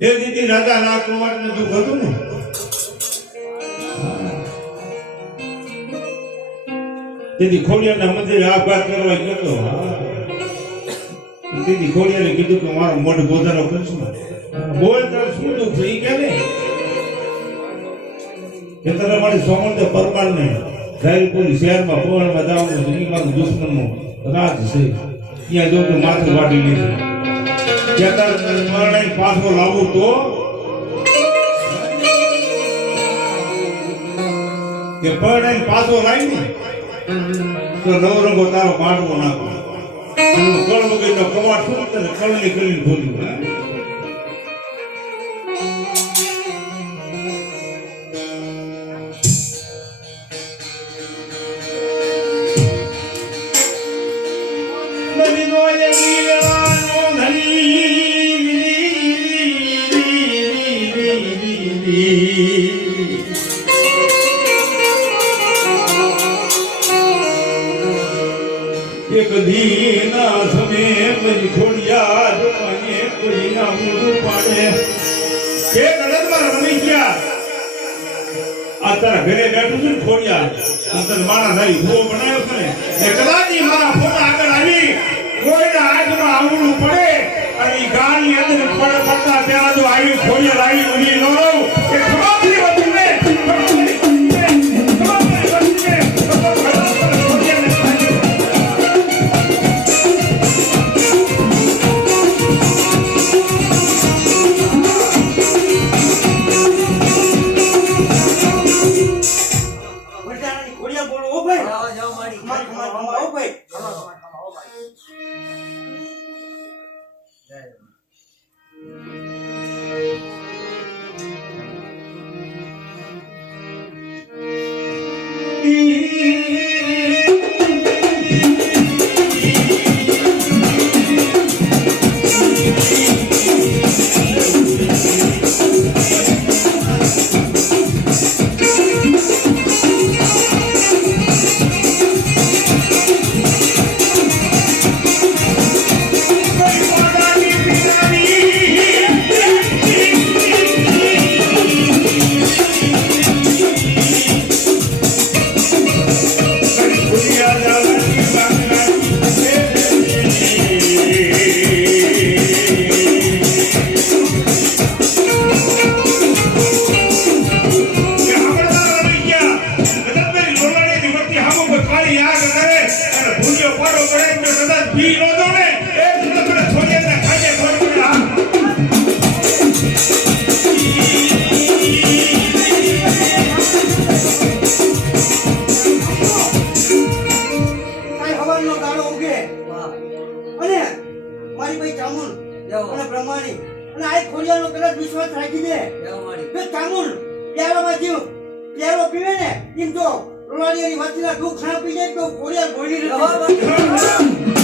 એ દીદી રાજા રાજકુમાર ને દુઃખ હતું ને દીદી ખોડિયાના મંદિરે આપઘાત કરવા ગયો દીદી ખોડિયાને કીધું કે મારો મોઢ ગોધારો કરશું બોલ તાર શું દુઃખ છે ઈ કે ને કે તારા મારી સોમંત પરમાર ને જાયપુરી શહેરમાં પવનમાં જવાનું છે ઈ મારું દુશ્મનનું રાજ છે ત્યાં જો તો માથું વાટી લે છે કે તાર મરણાઈ પાછો લાવું તો કે પરણાઈ પાછો લાવી ને તો નવરંગો તારો માડવો નાખો કળ વગરનો કવાટ શું તને કળની કરીને ભૂલ્યું એક દીના સમે કોઈ ખોડિયા જોને કોઈ ના મું પાડે કે કડકમાં રમી ગયા આ તારા ઘરે બેઠું છું ખોડિયા અંતર મારા નહીં ભૂવો બનાવ્યો છે ને એ કદાચ મારા ફોટા આગળ આવી કોઈના હાથમાં આવડું પડે અને ઈ ગાળની અંદર પડે પડતા ત્યાં જો આવી ખોડિયા આવી ઉની ન રહું એ ખરાબથી વધુ ને વિશ્વાસ રાખી દે કામુલ પ્યારામાં જીવ પ્યારો પીવે ને એમ તો રોલાડીની વાતના દુઃખ ના પી જાય તો કોડિયા ગોળી